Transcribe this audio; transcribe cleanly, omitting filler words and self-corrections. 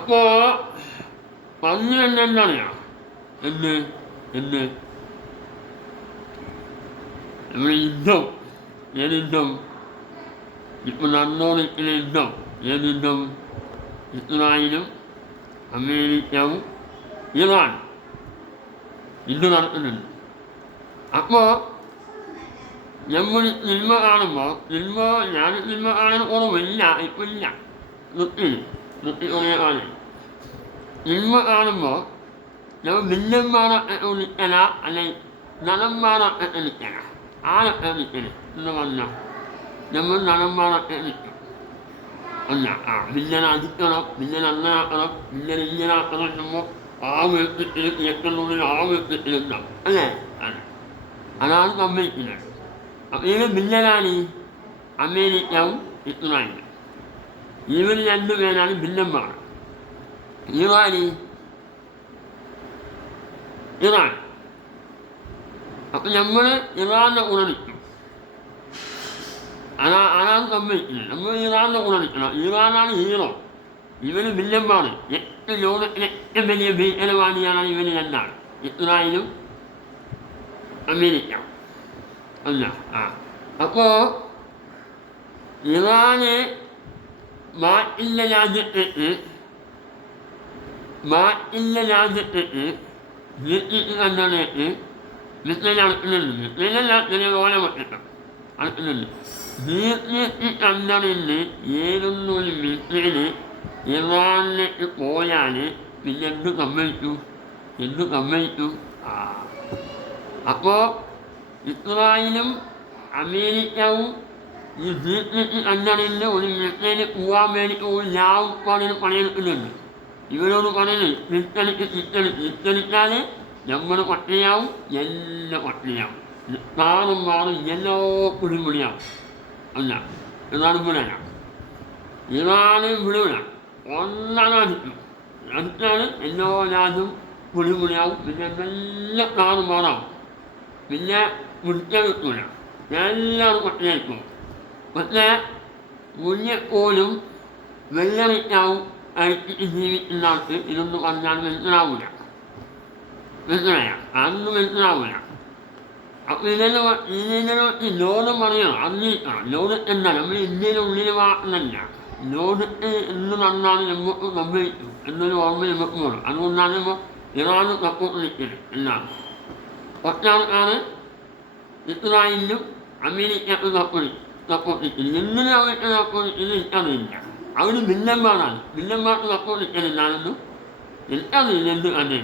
അപ്പോൾ പറഞ്ഞു തന്നെ എന്താണെന്നറിയാം? എന്ത് നമ്മുടെ യുദ്ധം, ഏത് യുദ്ധം? ഇപ്പോൾ നടന്നുകൊണ്ടിരിക്കുന്ന യുദ്ധം, ഏത് യുദ്ധം? ഇസ്രായേലും അമേരിക്കയും ഇറാൻ യുദ്ധം നടത്തുന്നുണ്ട്. അപ്പോൾ നമ്മൾ സിനിമ കാണുമ്പോൾ ഞാൻ സിനിമ കാണാൻ കുറവില്ല, ഇപ്പം ഇല്ല, നിർത്തി കുറേ കാലം. സിനിമ കാണുമ്പോൾ നമ്മൾ വില്ലന്മാരൊക്കെ വിളിക്കല, അല്ലെങ്കിൽ നടന്മാരൊക്കെ വിളിക്കല, ആരൊക്കെ വിളിക്കല് എന്ന് പറഞ്ഞാൽ നമ്മൾ നടന്മാരൊക്കെ വിളിക്കും. അല്ല, വില്ലൻ അടിക്കണം, വില്ലൻ അങ്ങനാക്കണം, വില്ലൻ ഇങ്ങനാക്കണം എന്നുമ്പോൾ ആ വീട്ടിൽ എത്തുന്നുള്ളിൽ ആ വീട്ടിലുണ്ടാവും, അല്ലേ? അതാണ് സംഭവിക്കുന്നത്. അപ്പം ഇത് വില്ലനാണ് അമേരിക്കയും ഇസ്രായേലും. ഇവർ രണ്ടുപേരാണ് വില്ലന്മാർ. ഇറാൻ. അപ്പം നമ്മൾ ഇറാനെ ഉണർത്തും. അതാണ് സംഭവിക്കുന്നത്. നമ്മൾ ഇറാനെ ഉണർത്തണം. ഇറാനാണ് ഹീറോ. ഇവന് വില്ലന്മാർ. ലോകത്തിലെ ഏറ്റവും വലിയ ഭീകരവാദിയാണ് ഇവന് രണ്ടാണ്, ഇസ്രായേലും അമേരിക്ക. അല്ല, അപ്പോൾ ഇറാനെ മാറ്റില്ല രാജ്യത്തേക്ക് കണ്ടേക്ക് മിസൈൽ നടക്കുന്നുണ്ട്. മിസൈലല്ല, ഓല പൊട്ടിട്ടം നടക്കുന്നുണ്ട്. കണ്ടറിന് ഏതൊന്നൊരു മിസൈൽ ഇറാനിലേക്ക് പോയാൽ പിന്നെ എന്ത് സംഭവിച്ചു? അപ്പോൾ ഇസ്രായേലും അമേരിക്കയും ഈ കണ്ടറിന് ഒരു മിസൈൽ പോകാൻ വേണ്ടി ഒരു ലാഭപ്പാടിന് പണിയെടുക്കുന്നുണ്ട്. ഇവരോട് പറയുന്നത് തിരിച്ചടിച്ചാൽ നമ്മൾ പട്ടിണിയാവും, എല്ലാം പട്ടിണിയാവും, മാറും എല്ലാ പിടിപിടിയാവും. അല്ല, ഇറാനും വിടല, ഒന്നാടിക്കും. അടുത്താണ് എല്ലാ രാജ്യവും പിടിപിടിയാവും. പിന്നെ നല്ല മാറാവും. പിന്നെ പിടിക്കാൻ കിട്ടൂല, എല്ലാവരും പട്ടിണിയായിരിക്കും. പക്ഷേ മുന്നേപ്പോലും വെള്ളമിട്ടാവും അടിച്ചിട്ട് ജീവിക്കുന്ന ആൾക്ക് ഇതൊന്നും പറഞ്ഞാൽ മനസ്സിലാവില്ല. അതൊന്നും മനസ്സിലാവില്ല. അപ്പം ഇതിനെ ലോകം പറയണം, അറിയിക്കണം. ലോകത്തെന്താ നമ്മൾ ഇന്ത്യയുടെ ഉള്ളിൽ മാത്രമല്ല, ലോകത്ത് എന്ത് നടന്നാലും നമുക്ക് സംഭവിച്ചു എന്നൊരു ഓർമ്മ നമുക്ക് വേണം. അതുകൊണ്ടാണ് നമ്മൾ ഇറാനും സപ്പോർട്ട് നിൽക്കുന്നത്. എന്നാണ് ഒറ്റാൾക്കാണ് ഇസ്രായേലിനും അമേരിക്കക്കും സപ്പോർട്ട് നിൽക്കുന്നത്. എന്തിനും അവർക്ക് സപ്പോർട്ട് നിൽക്കുന്നത് എനിക്കറിയില്ല. അവർ വില്ലന്മാർക്ക് സപ്പോർട്ട് നിൽക്കുന്നത് ഞാനൊന്നും എനിക്കറിയില്ല. എന്ത് കണ്ടേ